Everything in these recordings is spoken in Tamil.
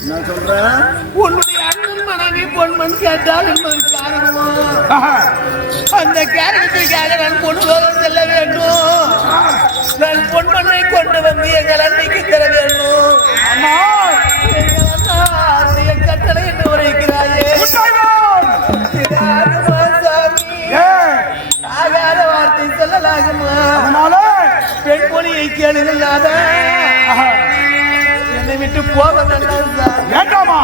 என்ன சொல்ற உன்னுடைய அண்ணன் மனைவி பொன்மண் கேட்டால் என்பது காரணமா. அந்த காரணத்துக்காக நான் பொன்னுலோகம் செல்ல வேண்டும். நான் பொன்மண்ணை கொண்டு வந்து எங்கள் அன்னைக்கு தர வேண்டும். அம்மா எங்கள் அண்ணாருடைய கட்டளை என்று உரைக்கிறாயே? ஆகாத வார்த்தை சொல்லலாகுமா? பெண் மொழியை. என்னை விட்டு போக வேண்டாம் சார். வேண்டாமா?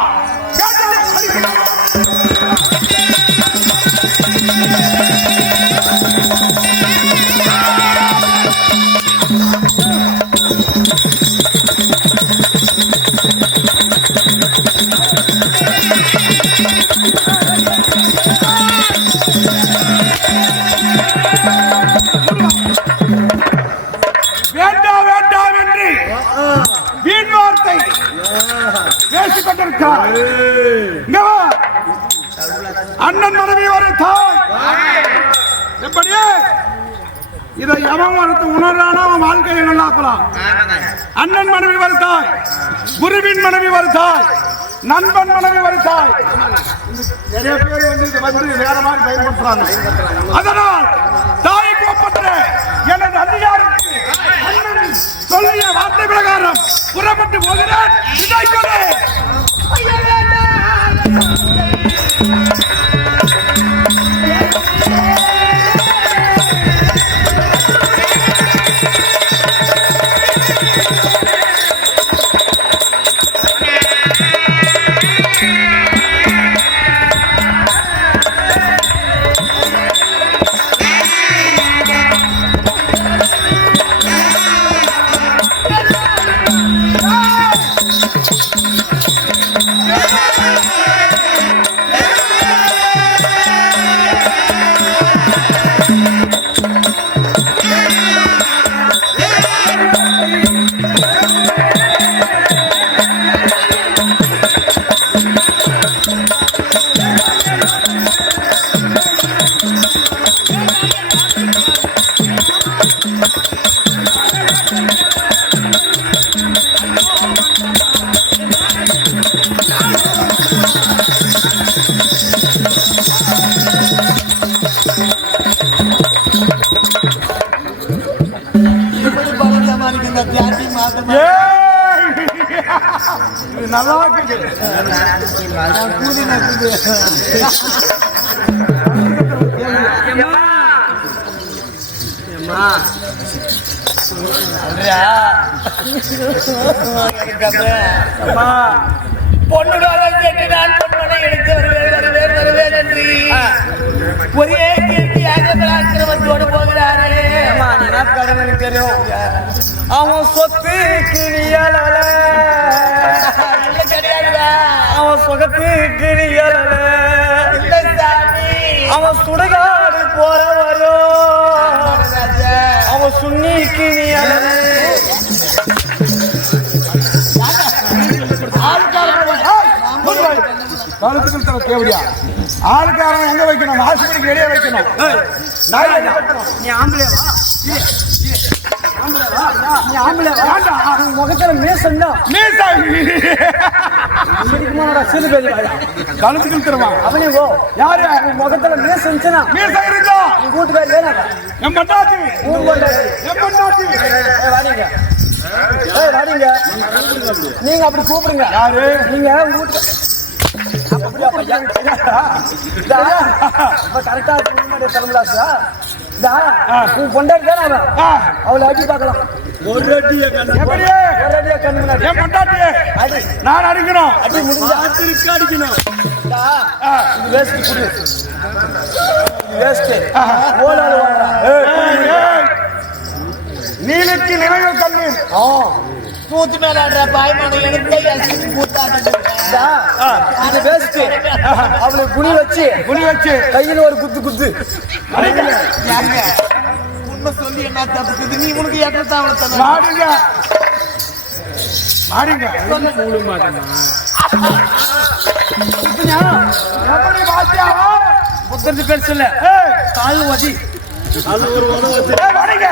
பேசிக் கொண்டிருக்கிறார் அண்ணன் மனைவி ஒரு தாய். எப்படி இதை எவன் ஒருத்த உணர்றானோ அவன் வாழ்க்கையை நல்லாக்கலாம். அண்ணன் மனைவி வருத்தாய் குருவின் மனைவி வருத்தாய் நண்பன் மனைவி வருத்தாய் நிறைய பேர் வந்து இது வந்து வேற மாதிரி பயன்படுத்துறாங்க. அதனால் தாய் கோப்பற்ற எனது அதிகாரத்தில் சொல்லிய வார்த்தை பிரகாரம் புறப்பட்டு போகிறேன். இதை நல்லா இருக்குது கூலி நக்குது எனக்கு அந்த அம்மா பொண்ணுடாக கேட்டு நான் பொன்மனை எடுத்து வருவேன் வருவேன் வருவேன் என்று ஒரே கீர்த்தியாக பராக்கிரமத்தோடு போகிறாரே நீ தெரியும். அவன் சொத்து கிணியல இல்ல சுண்ணி கிணியல கழுத்துக்கள் தர தேவையா ஆளுக்காரன் எங்க வைக்கணும் ஆசிரியருக்கு வெளியே வைக்கணும் நீ ஆம்பளை ஆம்பளை நீ பேரு. கழுத்துக்கள் தருவா அவனே ஓ யாரு? முகத்துல மீசை இருக்கா? உன் கூட்டுக்காரி வேணாடா என் பண்டாட்டி உன் கொண்டாடி என் வாடிங்க. ஏய் வாடிங்க. நீங்க அப்படி கூப்பிடுங்க. யாரு? நீங்க வீட்டு கரெக்டா இதா உன் பொண்டாட்டி தானே அவளை அடி பார்க்கலாம். ஒரு அடியா கண்ணு ஒரு அடியா கண்ணு என் நான் அடிக்கணும். அடி முடிஞ்சா. அடிக்கணும். இதா, வேஸ்ட் குடு. வேஸ்ட் ஏய். நீலுக்கு நினைவு கண்ணீர். ஆ. கூத்து மேல ஆடுற பாய்மான எனக்கு இது வேஸ்ட் அவளுக்கு குனி வச்சு குனி வச்சு. கையில ஒரு குத்து குத்து. யாருங்க? உண்மை சொல்லி என்ன தப்புக்குது நீ உனக்கு எட்டத்தாவளத்தன மாடுங்க. மாடுங்க மாத்தியா புத்தருக்கு பெருசு இல்ல ஏய். கால் வதி ஏய், வாடிங்க.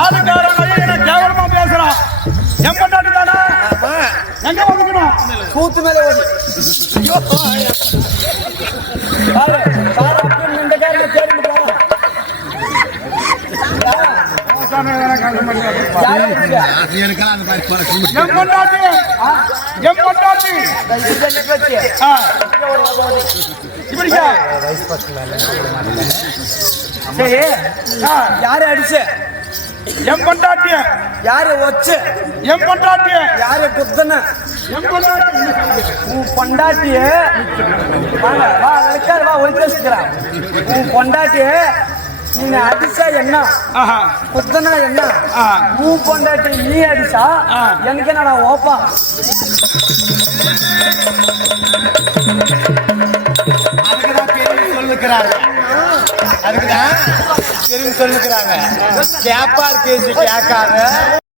ஆளுக்காரன் ஐயா என்ன கேவலமா பேசுறான் என் பொண்டாட்டி தானே எங்க வந்துக்கணும் கூத்து மேல ஓடி. சரி யாரு அடிச்சு எம் பொண்டாட்டி யாரு வச்சு எம் பொண்டாட்டி யாரு குத்தன என் பொண்டாட்டி உன் பொண்டாட்டிய வாங்க வா வா ஒழிச்சு வச்சுக்கிறான் உன் பொண்டாட்டிய நீங்க அடிச்சா என்ன? குத்தனா என்ன. உன் பொண்டாட்டி நீ அடிச்சா. எனக்கு என்னடா ஓப்பா? அதுக்குதான் சொல்லுக்கிறாங்க. கேப்பார் பேசி கேட்காத.